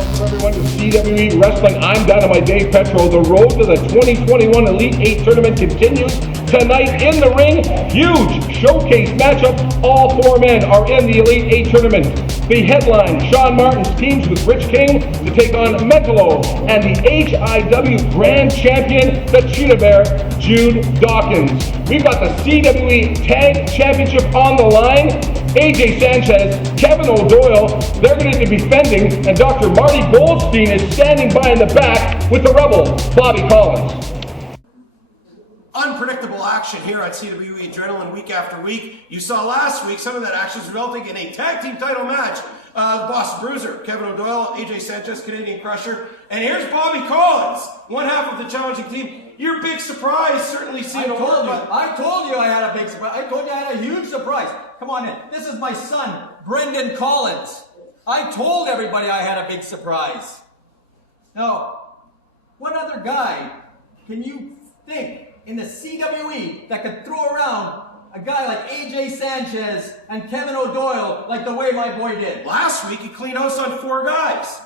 Everyone to CWE Wrestling. I'm Dynamite Dave Petro. The road to the 2021 Elite 8 tournament continues tonight in the ring. Huge showcase matchup. All four men are in the Elite 8 tournament. The headline, Shaun Martens teams with Rich King to take on Mentallo and the HIW Grand Champion, the Cheetah Bear, Jude Dawkins. We've got the CWE Tag Championship on the line. AJ Sanchez, Kevin O'Doyle, they're going to be defending, and Dr. Marty Goldstein is standing by in the back with the Rebel, Bobby Collins. Unpredictable action here on CWE Adrenaline week after week. You saw last week some of that action is resulting in a tag team title match. The Boston Bruiser, Kevin O'Doyle, AJ Sanchez, Canadian Crusher, and here's Bobby Collins, one half of the challenging team. Your big surprise, certainly seen over. I told you I had a big surprise. I told you I had a huge surprise. Come on in. This is my son, Brendan Collins. I told everybody I had a big surprise. Now, what other guy can you think in the CWE that could throw around a guy like AJ Sanchez and Kevin O'Doyle like the way my boy did? Last week he cleaned house on 4 guys.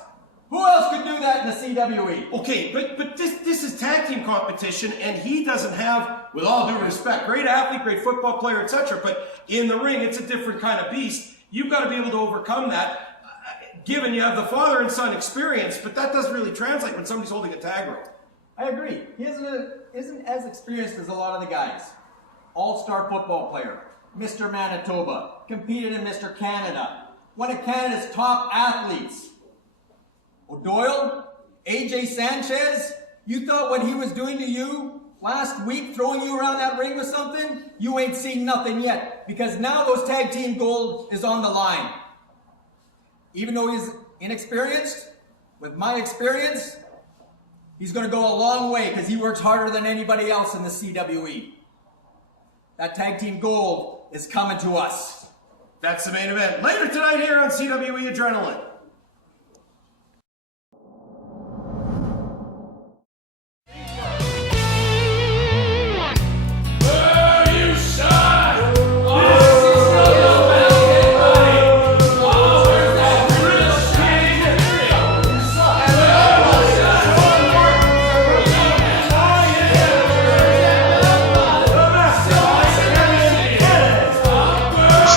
Who else could do that in the CWE? Okay, but this is tag team competition, and he doesn't have, with all due respect, great athlete, great football player, etc. But in the ring, it's a different kind of beast. You've got to be able to overcome that, given you have the father and son experience, but that doesn't really translate when somebody's holding a tag rope. I agree. He isn't as experienced as a lot of the guys. All-star football player, Mr. Manitoba, competed in Mr. Canada, one of Canada's top athletes. O'Doyle, AJ Sanchez, you thought what he was doing to you last week, throwing you around that ring with something? You ain't seen nothing yet, because now those tag team gold is on the line. Even though he's inexperienced, with my experience, he's going to go a long way because he works harder than anybody else in the CWE. That tag team gold is coming to us. That's the main event later tonight here on CWE Adrenaline.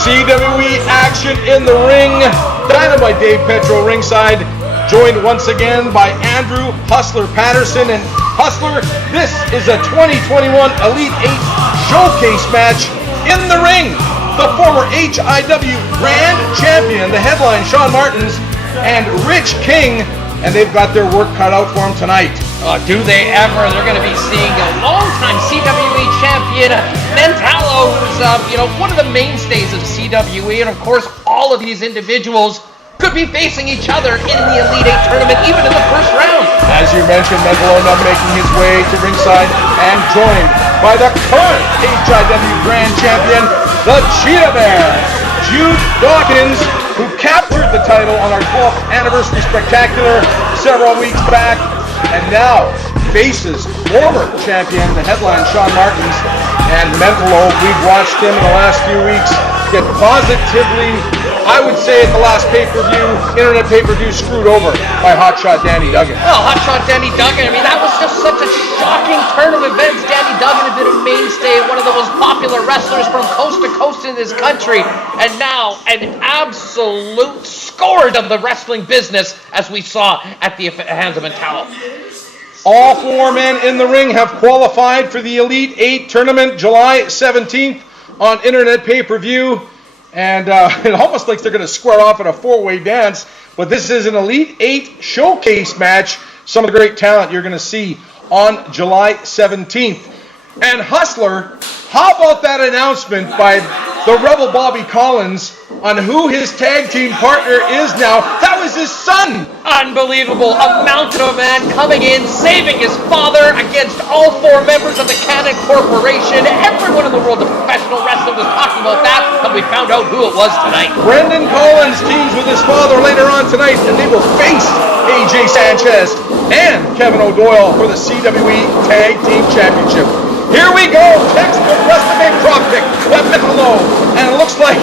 CWE action in the ring. Dynamite Dave Petro ringside, joined once again by Andrew Hustler Patterson. And Hustler, this is a 2021 Elite 8 showcase match in the ring. The former HIW Grand Champion, the headline Shaun Martens, and Rich King, and they've got their work cut out for them tonight. Do they ever? They're going to be seeing a longtime CWE champion, Mentallo, who's one of the mainstays of CWE, and of course, all of these individuals could be facing each other in the Elite 8 tournament, even in the first round. As you mentioned, Mentallo now making his way to ringside and joined by the current HIW Grand Champion, the Cheetah Bear, Jude Dawkins, who captured the title on our 12th anniversary spectacular several weeks back, and now faces former champion, the headline Shaun Martens, and Mentallo. We've watched him in the last few weeks get positively, I would say at the last internet pay-per-view, screwed over by Hotshot Danny Duggan. Well, Hotshot Danny Duggan, I mean, that was just such a shocking turn of events. Danny Duggan had been a mainstay, one of the most popular wrestlers from coast to coast in this country, and now an absolute scourge of the wrestling business, as we saw at the hands of Mentallo. All four men in the ring have qualified for the Elite 8 tournament July 17th on internet pay-per-view. And it almost like they're going to square off in a 4-way dance. But this is an Elite 8 showcase match. Some of the great talent you're going to see on July 17th. And Hustler, how about that announcement by the Rebel Bobby Collins on who his tag team partner is now? That was his son! Unbelievable. A mountain of a man coming in, saving his father against all 4 members of the Cannon Corporation. Everyone in the world of professional wrestling was talking about that, and we found out who it was tonight. Brendan Collins teams with his father later on tonight, and they will face AJ Sanchez and Kevin O'Doyle for the CWE Tag Team Championship. Here we go, textbook wrestling drop kick by Mentallo, and it looks like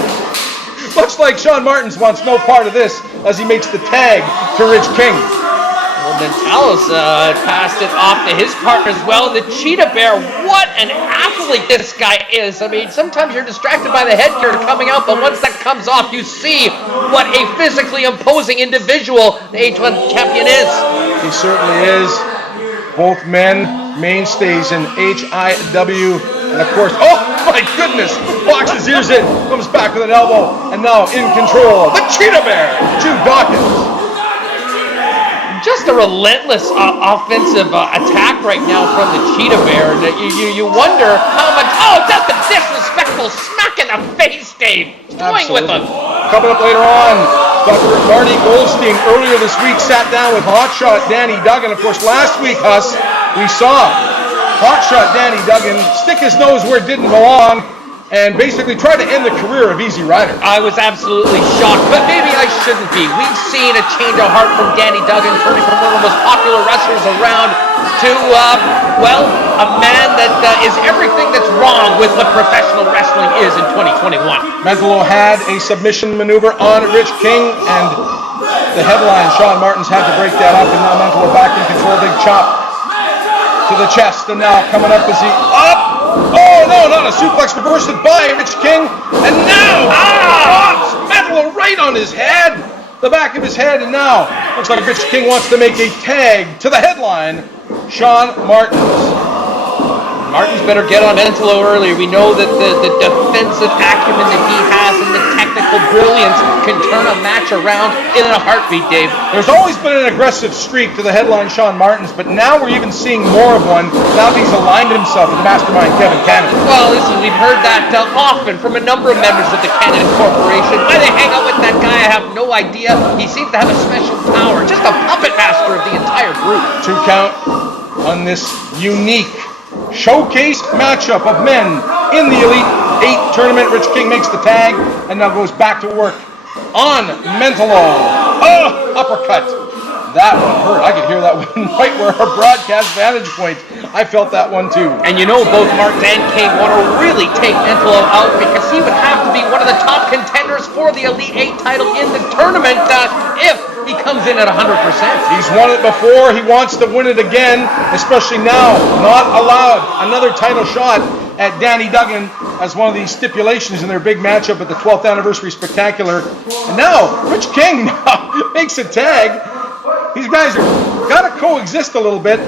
Looks like Shaun Martens wants no part of this as he makes the tag to Rich King. Well, Mentallo's passed it off to his partner as well. The Cheetah Bear, what an athlete this guy is. I mean, sometimes you're distracted by the headgear coming out, but once that comes off, you see what a physically imposing individual the H1 champion is. He certainly is. Both men, mainstays in HIW. And of course, oh my goodness, blocks his ears in, comes back with an elbow, and now in control, the Cheetah Bear, Jude Dawkins. Just a relentless offensive attack right now from the Cheetah Bear. You wonder how much, just a disrespectful smack in the face, Dave. Going with him. Coming up later on, Dr. Marty Goldstein earlier this week sat down with hotshot Danny Duggan. Of course, last week, Huss, we saw hotshot Danny Duggan stick his nose where it didn't belong and basically try to end the career of Easy Rider. I was absolutely shocked, but maybe I shouldn't be. We've seen a change of heart from Danny Duggan, turning from one of the most popular wrestlers around to, a man that is everything that's wrong with what professional wrestling is in 2021. Mentallo had a submission maneuver on Rich King, and the headline, Shaun Martens had to break that up, and now Mentallo back in control, big chop to the chest, and now coming up is he up. Oh no, not a suplex, reversed it by Rich King, and now drops Mentallo right on his head, the back of his head, and now looks like Rich King wants to make a tag to the headline, Shaun Martens. Martens better get on Mentallo earlier. We know that the defensive acumen that he has and the technical brilliance can turn a match around in a heartbeat, Dave. There's always been an aggressive streak to the headline Shaun Martens, but now we're even seeing more of one now that he's aligned himself with the mastermind Kevin Canada. Well, listen, we've heard that often from a number of members of the Canada Corporation. Why they hang out with that guy, I have no idea. He seems to have a special power, just a puppet master of the entire group. 2 count on this unique showcase matchup of men in the Elite 8 tournament. Rich King makes the tag and now goes back to work on Mentallo. Oh, uppercut. That one hurt. I could hear that one right where our broadcast vantage point. I felt that one too. And you know both Martens and King want to really take Mentallo out because he would have to be one of the top contenders for the Elite 8 title in the tournament if he comes in at 100%. He's won it before. He wants to win it again, especially now. Not allowed another title shot at Danny Duggan as one of these stipulations in their big matchup at the 12th Anniversary Spectacular. And now, Rich King now makes a tag. These guys are got to coexist a little bit.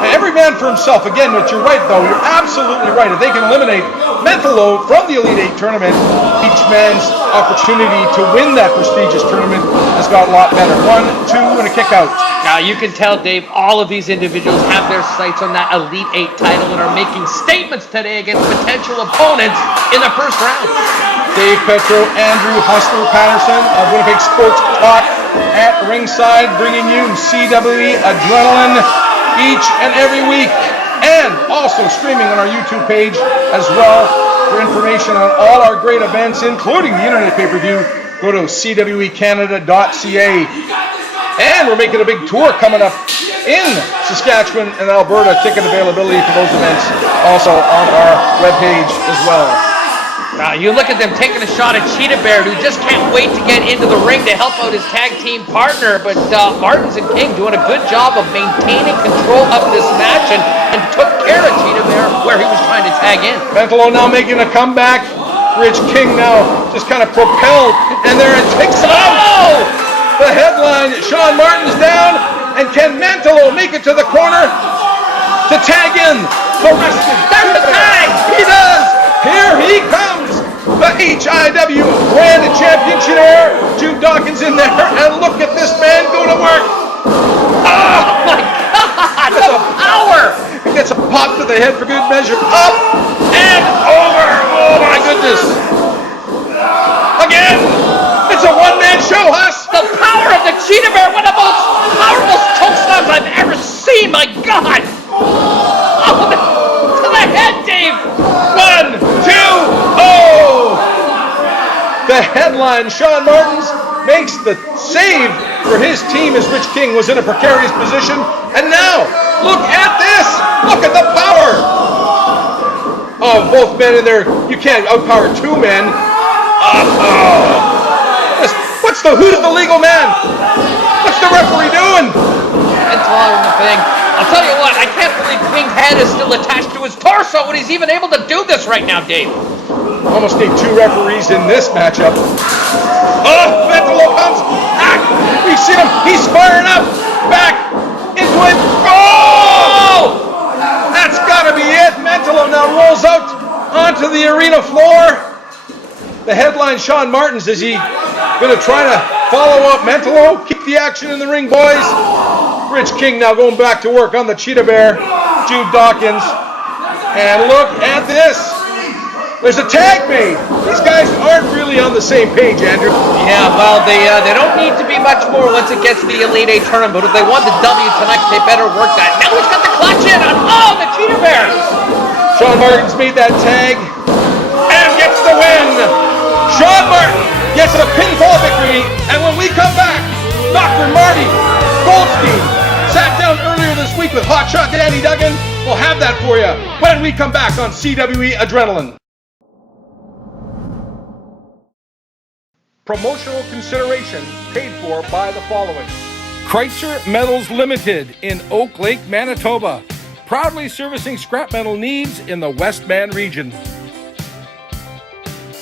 Every man for himself. Again, but you're right, though. You're absolutely right. If they can eliminate Mentallo from the Elite 8 tournament, each man's opportunity to win that prestigious tournament has got a lot better. 1, 2, and a kick out. Now, you can tell, Dave, all of these individuals have their sights on that Elite 8 title and are making statements today against potential opponents in the first round. Dave Petro, Andrew Hustler Patterson of Winnipeg Sports Talk at ringside, bringing you CWE Adrenaline each and every week, and also streaming on our YouTube page as well. For information on all our great events, including the internet pay-per-view, go to cwecanada.ca. And we're making a big tour coming up in Saskatchewan and Alberta. Ticket availability for those events also on our webpage as well. You look at them taking a shot at Cheetah Bear, who just can't wait to get into the ring to help out his tag team partner. But Martens and King doing a good job of maintaining control of this match and took care of Cheetah Bear where he was trying to tag in. Mentallo now making a comeback. Rich King now just kind of propelled, and there it takes him out. The headline, Shaun Martens down, and can Mentallo make it to the corner to tag in the wrestler? There's the tag! He does! Here he comes! The HIW Grand Championship. Jude Dawkins in there, and look at this man go to work. Oh my God! The power! He gets a pop to the head for good measure. Up and over! Oh my goodness! Again! It's a one-man show, Huss! The power of the Cheetah Bear, one of the most powerful choke slams I've ever seen, my God! Oh, to the head, Dave! 1, 2, oh! The headline, Shaun Martens makes the save for his team as Rich King was in a precarious position. And now, look at this! Look at the power of both men in there. You can't outpower 2 men. Who's the legal man? What's the referee doing? Mentallo in the thing. I'll tell you what, I can't believe King's head is still attached to his torso when he's even able to do this right now, Dave. Almost need 2 referees in this matchup. Oh, Mentallo comes back. We've seen him. He's firing up. Back into it. Oh! That's got to be it. Mentallo now rolls out onto the arena floor. The headline, Shaun Martens, is he going to try to follow up Mentallo? Keep the action in the ring, boys. Rich King now going back to work on the cheetah bear, Jude Dawkins. And look at this. There's a tag made. These guys aren't really on the same page, Andrew. Yeah, well, they don't need to be much more once it gets to the Elite Eight tournament. But if they want the W tonight, they better work that. Now he's got the clutch in on the cheetah bear. Shaun Martens made that tag and gets the win. Shaun Martens gets a pinfall victory, and when we come back, Dr. Marty Goldstein sat down earlier this week with hotshot Danny Duggan. We'll have that for you when we come back on CWE Adrenaline. Promotional consideration paid for by the following. Kreitzer Metals Limited in Oak Lake, Manitoba. Proudly servicing scrap metal needs in the Westman region.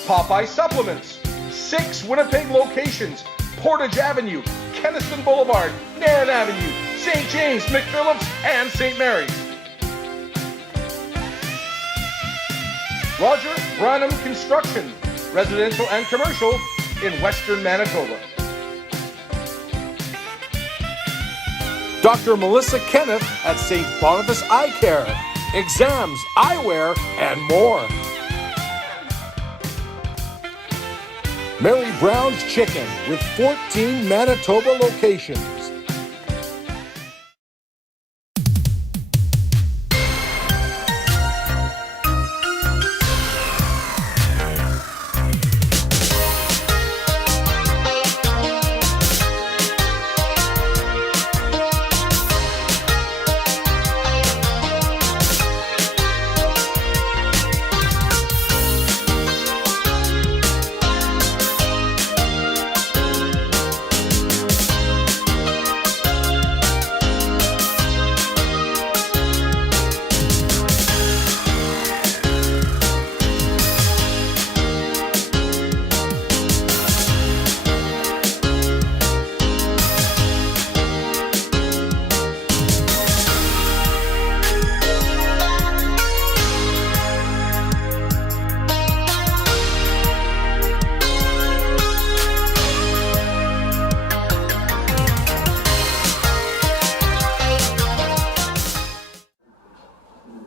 Popeye Supplements, 6 Winnipeg locations, Portage Avenue, Kenniston Boulevard, Nairn Avenue, St. James, McPhillips, and St. Mary's. Roger Branham Construction, residential and commercial in Western Manitoba. Dr. Melissa Kenneth at St. Boniface Eye Care, exams, eyewear, and more. Mary Brown's Chicken with 14 Manitoba locations.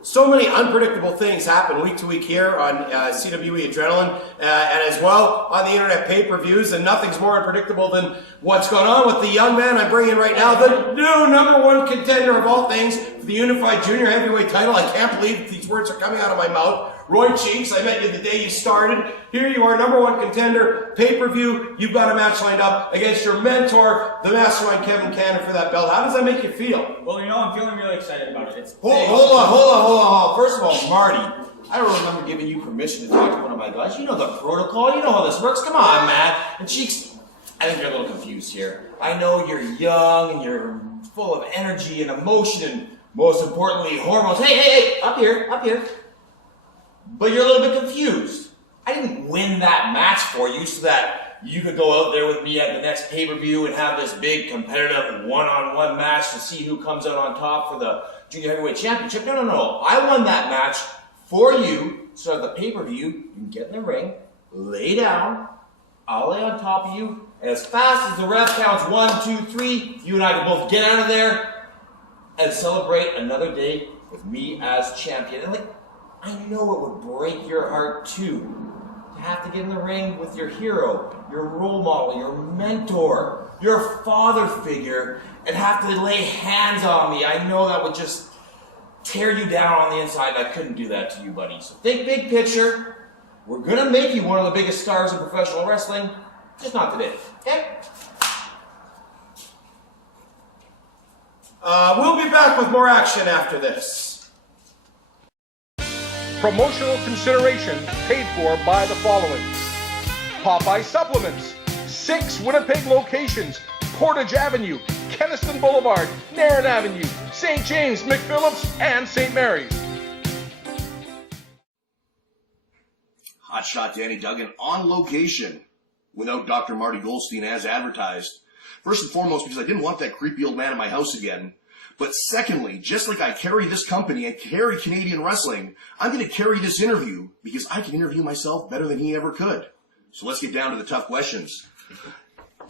So many unpredictable things happen week to week here on CWE Adrenaline and as well on the internet pay-per-views, and nothing's more unpredictable than what's going on with the young man I'm bringing right now, the new #1 contender of all things for the Unified Junior Heavyweight title. I can't believe these words are coming out of my mouth. Roy Cheeks, I met you the day you started. Here you are, #1 contender, pay-per-view. You've got a match lined up against your mentor, the mastermind Kevin Cannon, for that belt. How does that make you feel? Well, you know, I'm feeling really excited about it. Hold on. First of all, Marty, I don't remember giving you permission to talk to one of my guys. You know the protocol. You know how this works. Come on, man. And Cheeks, I think you're a little confused here. I know you're young and you're full of energy and emotion and, most importantly, hormones. Hey, up here. But you're a little bit confused. I didn't win that match for you so that you could go out there with me at the next pay-per-view and have this big competitive one-on-one match to see who comes out on top for the Junior Heavyweight Championship. No. I won that match for you so at the pay-per-view, you can get in the ring, lay down, I'll lay on top of you, and as fast as the ref counts 1, 2, 3, you and I can both get out of there and celebrate another day with me as champion. And I know it would break your heart too, to have to get in the ring with your hero, your role model, your mentor, your father figure, and have to lay hands on me. I know that would just tear you down on the inside, and I couldn't do that to you, buddy. So think big picture. We're gonna make you one of the biggest stars in professional wrestling, just not today, okay? We'll be back with more action after this. Promotional consideration paid for by the following. Popeye Supplements. 6 Winnipeg locations: Portage Avenue, Kenniston Boulevard, Narran Avenue, St. James, McPhillips, and St. Mary's. Hotshot Danny Duggan on location without Dr. Marty Goldstein as advertised. First and foremost, because I didn't want that creepy old man in my house again. But secondly, just like I carry this company and carry Canadian wrestling, I'm going to carry this interview because I can interview myself better than he ever could. So let's get down to the tough questions.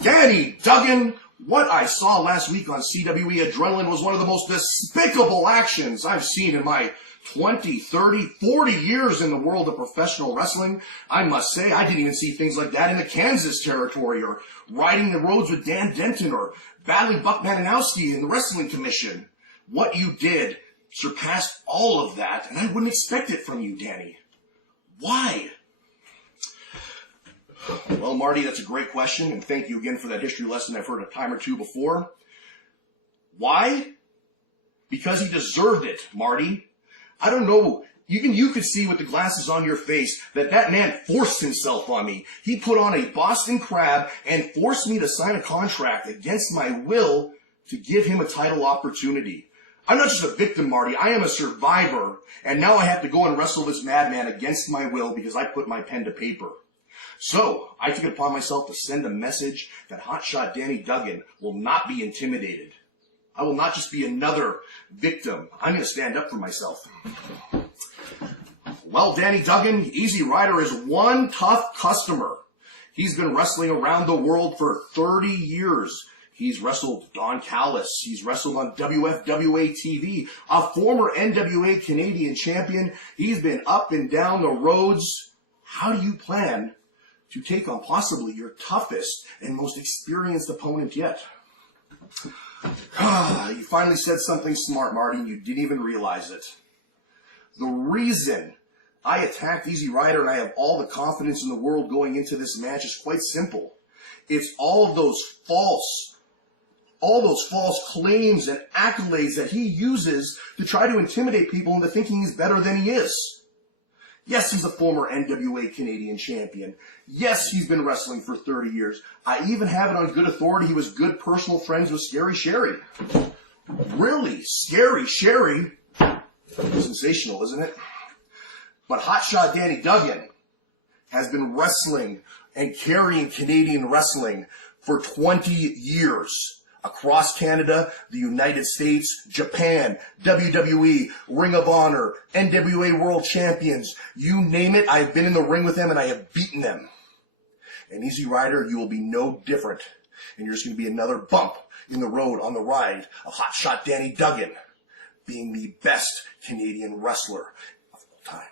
Danny Duggan, what I saw last week on CWE Adrenaline was one of the most despicable actions I've seen in my 20, 30, 40 years in the world of professional wrestling. I must say, I didn't even see things like that in the Kansas territory, or riding the roads with Dan Denton, or battling Buck Maninowski in the Wrestling Commission. What you did surpassed all of that, and I wouldn't expect it from you, Danny. Why? Well, Marty, that's a great question, and thank you again for that history lesson I've heard a time or two before. Why? Because he deserved it, Marty. I don't know. Even you could see with the glasses on your face that man forced himself on me. He put on a Boston Crab and forced me to sign a contract against my will to give him a title opportunity. I'm not just a victim, Marty. I am a survivor, and now I have to go and wrestle this madman against my will because I put my pen to paper. So, I took it upon myself to send a message that Hotshot Danny Duggan will not be intimidated. I will not just be another victim. I'm going to stand up for myself. Well, Danny Duggan, Easy Rider is one tough customer. He's been wrestling around the world for 30 years. He's wrestled Don Callis. He's wrestled on WFWA TV, a former NWA Canadian champion. He's been up and down the roads. How do you plan to take on possibly your toughest and most experienced opponent yet? You finally said something smart, Marty, and you didn't even realize it. The reason I attacked Easy Rider and I have all the confidence in the world going into this match is quite simple. It's all of those false claims and accolades that he uses to try to intimidate people into thinking he's better than he is. Yes, he's a former NWA Canadian champion. Yes, he's been wrestling for 30 years. I even have it on good authority he was good personal friends with Scary Sherry. Really? Scary Sherry? Sensational, isn't it? But Hotshot Danny Duggan has been wrestling and carrying Canadian wrestling for 20 years. Across Canada, the United States, Japan, WWE, Ring of Honor, NWA World Champions, you name it, I've been in the ring with them and I have beaten them. And Easy Rider, you will be no different. And you're just going to be another bump in the road on the ride of Hotshot Danny Duggan being the best Canadian wrestler of all time.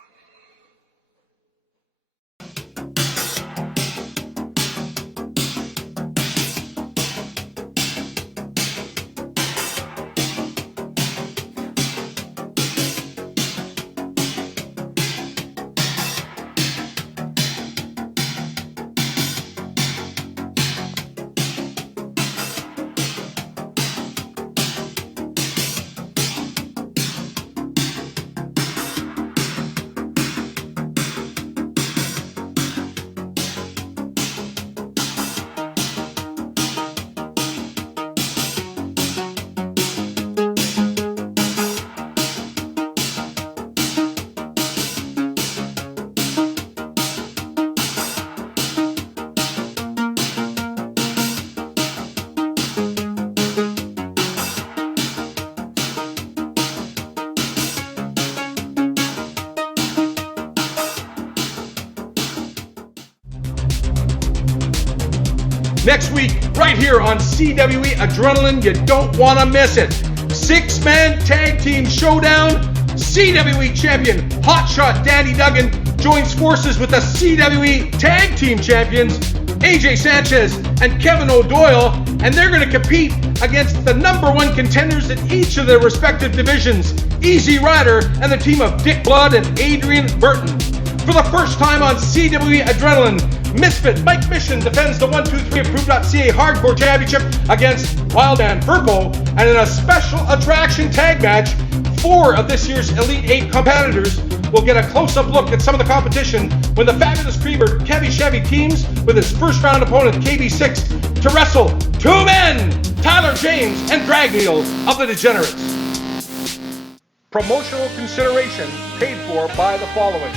Next week, right here on CWE Adrenaline, you don't want to miss it. 6-man tag team showdown. CWE champion Hotshot Danny Duggan joins forces with the CWE tag team champions AJ Sanchez and Kevin O'Doyle, and they're going to compete against the #1 contenders in each of their respective divisions, Easy Rider and the team of Dick Blood and Adrian Burton. For the first time on CWE Adrenaline, Misfit Mike Mission defends the 1-2-3 Approved.ca Hardcore Championship against Wildman Verpo, and in a special attraction tag match, 4 of this year's Elite 8 competitors we'll get a close-up look at some of the competition when the fabulous Creamer Kevy Chevy teams with his first-round opponent KB6 to wrestle two men, Tyler James and Dragneil of the Degenerates. Promotional consideration paid for by the following.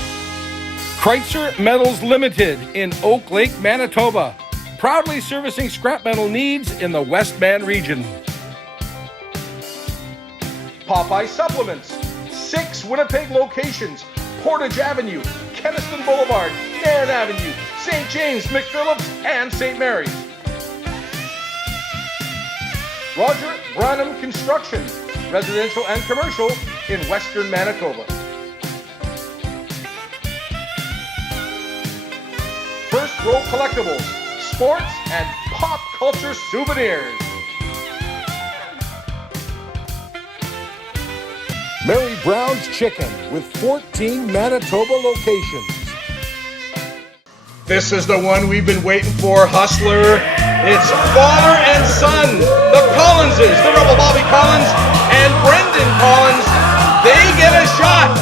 Kreitzer Metals Limited in Oak Lake, Manitoba, proudly servicing scrap metal needs in the Westman region. Popeye Supplements, 6 Winnipeg locations, Portage Avenue, Keniston Boulevard, Nairn Avenue, St. James, McPhillips, and St. Mary's. Roger Branham Construction, residential and commercial in Western Manitoba. First Row Collectibles, sports and pop culture souvenirs. Mary Brown's Chicken with 14 Manitoba locations. This is the one we've been waiting for, Hustler. It's father and son, the Collinses, the Rebel Bobby Collins and Brendan Collins. They get a shot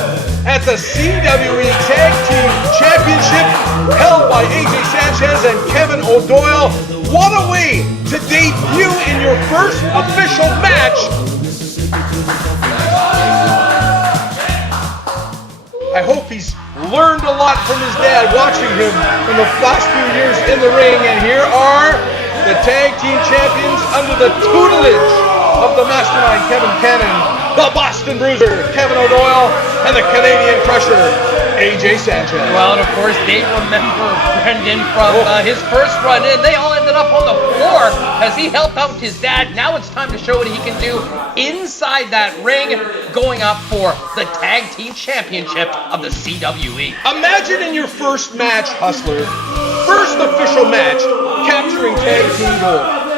at the CWE Tag Team Championship held by AJ Sanchez and Kevin O'Doyle. What a way to debut in your first official match. I hope he's learned a lot from his dad watching him in the last few years in the ring. And here are the tag team champions under the tutelage of the mastermind Kevin Cannon, the Boston Bruiser Kevin O'Doyle, and the Canadian Crusher AJ Sanchez. Well, and of course, they remember Brendan from his first run in. They all ended up on the floor as he helped out his dad. Now it's time to show what he can do inside that ring, going up for the Tag Team Championship of the CWE. Imagine in your first match, Hustler, first official match, capturing tag team gold.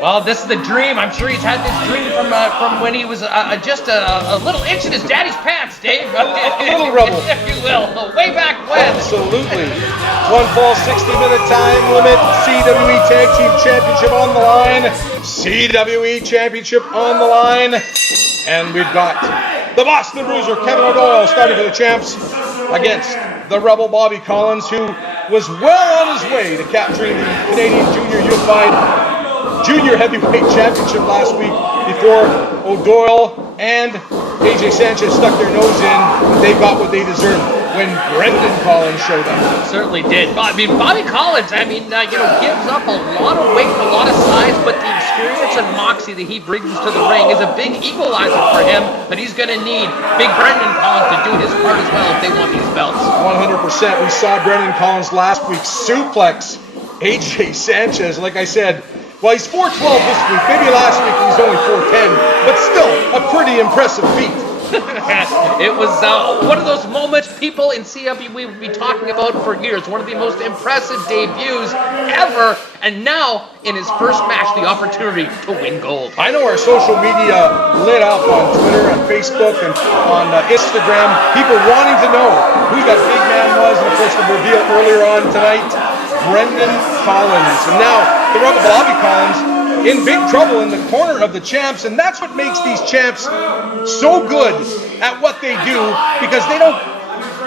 Well, this is the dream. I'm sure he's had this dream from when he was just a little inch in his daddy's pants, Dave. A little rebel. If you will. Way back when. Absolutely. One fall, 60-minute time limit. CWE Tag Team Championship on the line. CWE Championship on the line. And we've got the Boston Bruiser, Kevin O'Doyle, starting for the champs against the Rebel Bobby Collins, who was well on his way to capturing the Canadian Junior Unified Junior Heavyweight Championship last week before O'Doyle and AJ Sanchez stuck their nose in. They got what they deserved when Brendan Collins showed up. Certainly did. I mean, Bobby Collins, gives up a lot of weight, a lot of size, but the experience and moxie that he brings to the ring is a big equalizer for him, but he's going to need big Brendan Collins to do his part as well if they want these belts. 100%. We saw Brendan Collins last week suplex AJ Sanchez. Like I said, well, he's 4'12 this week. Maybe last week he was only 4'10, but still a pretty impressive feat. It was one of those moments people in CWE will be talking about for years. One of the most impressive debuts ever. And now, in his first match, the opportunity to win gold. I know our social media lit up on Twitter and Facebook and on Instagram. People wanting to know who that big man was. And of course, the reveal earlier on tonight, Brendan Collins. And now, the Rebel Bobby Collins in big trouble in the corner of the champs, and that's what makes these champs so good at what they do, because they don't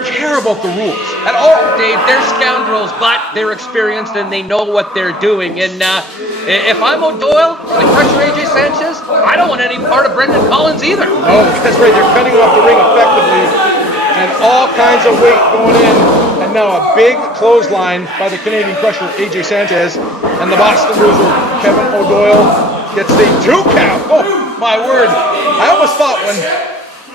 care about the rules at all. Dave, they're scoundrels, but they're experienced and they know what they're doing. And if I'm O'Doyle and the Crusher AJ Sanchez, I don't want any part of Brendan Collins either. Oh, that's right. They're cutting off the ring effectively, and all kinds of weight going in. And now a big clothesline by the Canadian Crusher AJ Sanchez, and the Boston Bruiser Kevin O'Doyle gets the 2 count. Oh my word! I almost thought when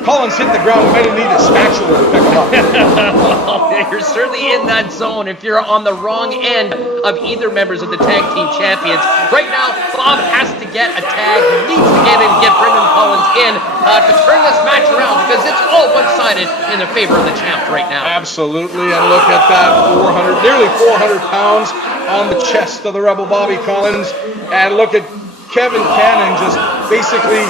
Collins hit the ground, we might have needed a spatula to pick him up. Well, you're certainly in that zone if you're on the wrong end of either members of the Tag Team Champions. Right now, Bob has to get a tag. He needs to get in and get Brendan Collins in to turn this match around, because it's all one-sided in the favor of the champ right now. Absolutely, and look at that, nearly 400 pounds on the chest of the Rebel Bobby Collins, and look at Kevin Cannon just basically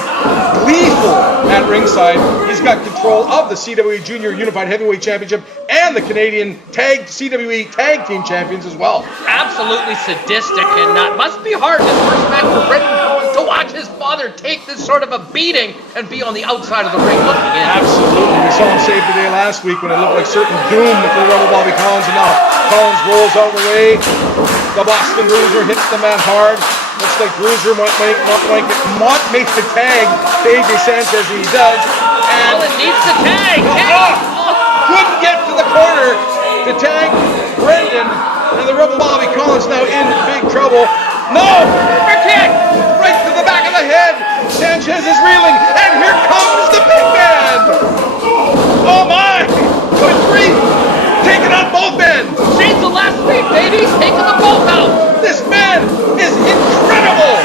gleeful at ringside. He's got control of the CWE Junior Unified Heavyweight Championship and the Canadian CWE Tag Team Champions as well. Absolutely sadistic, and it must be hard this first match for Brendan Collins to watch his father father take this sort of a beating and be on the outside of the ring looking in? Absolutely. We saw him save the day last week when it looked like certain doom for Rebel Bobby Collins, and now Collins rolls out of the way. The Boston Bruiser hits the man hard. Looks like Bruiser might make the tag to AJ Sanchez, and he does. And Well, it needs to tag. couldn't get to the corner to tag Brendan, and the Rebel Bobby Collins now in big trouble. No! Super kick! Right to the back of the head. Sanchez is reeling, and here comes the big man. Oh my! Good grief! Taking out both men. Shades of last week, baby. Taking them both out. This man is incredible.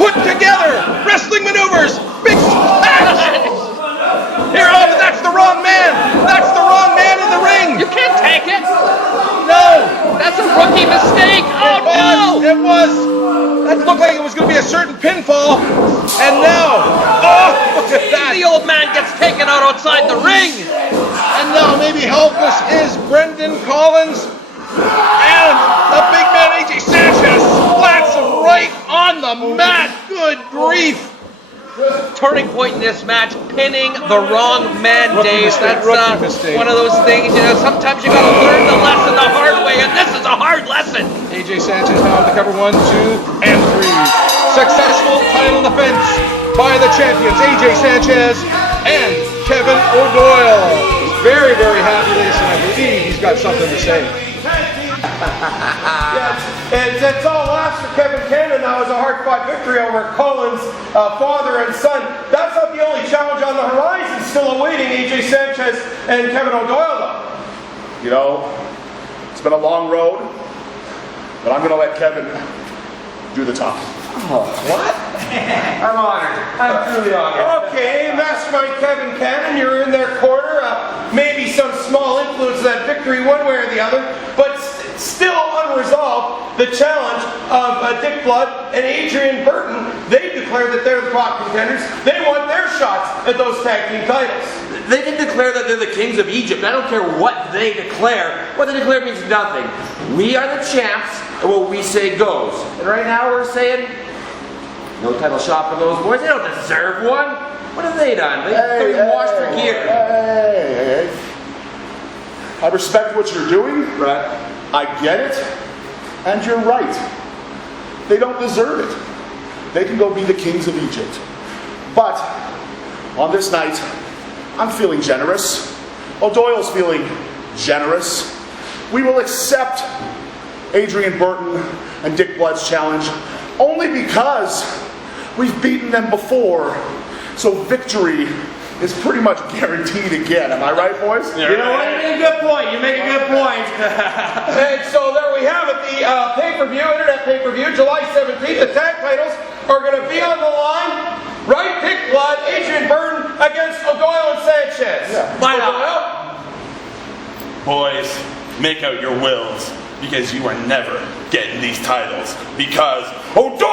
Put together wrestling maneuvers. Big splash. Here, oh, but that's the wrong man. That's the wrong man in the ring. You can't take it. No. That's a rookie mistake. Oh no! It was. That looked like it was going to be a certain pinfall. And now, oh, look at that. The old man gets taken out outside the ring. And now maybe helpless is Brendan Collins. And the big man AJ Sanchez splats him right on the mat. Good grief. Turning point in this match, pinning the wrong man, Rookie Dave. mistake, That's rookie mistake. one of those things, you know, sometimes you gotta learn the lesson the hard way, and this is a hard lesson. AJ Sanchez now to cover 1, 2, and 3. Successful title defense by the champions AJ Sanchez and Kevin O'Doyle. Very, very happy with this, and I believe he's got something to say. It's all last for Kevin Cannon now as a hard-fought victory over Collins' father and son. That's not the only challenge on the horizon still awaiting AJ Sanchez and Kevin O'Doyle, though. You know, it's been a long road, but I'm going to let Kevin do the talking. I'm honored. I'm truly honored. Okay, Mastermind Kevin Cannon, you're in their corner. Maybe some small influence of that victory one way or the other, but still unresolved, the challenge of Dick Blood and Adrian Burton. They've declared that they're the top contenders. They want their shots at those tag team titles. They can declare that they're the kings of Egypt. I don't care what they declare. What they declare means nothing. We are the champs, and what we say goes. And right now we're saying, no title shot for those boys. They don't deserve one. What have they done? They've washed their gear. Hey. I respect what you're doing. Right. I get it. And you're right. They don't deserve it. They can go be the kings of Egypt. But on this night, I'm feeling generous. O'Doyle's feeling generous. We will accept Adrian Burton and Dick Blood's challenge only because we've beaten them before. So victory is pretty much guaranteed again. Am I right, boys? You know what? You make a good point. You make a good point. And so there we have it, the pay-per-view, internet pay-per-view, July 17th. The tag titles are going to be on the line. Right? Dick Blood, Adrian Burton against O'Doyle and Sanchez. Yeah. O'Doyle? Boys, make out your wills, because you are never getting these titles, because O'Doyle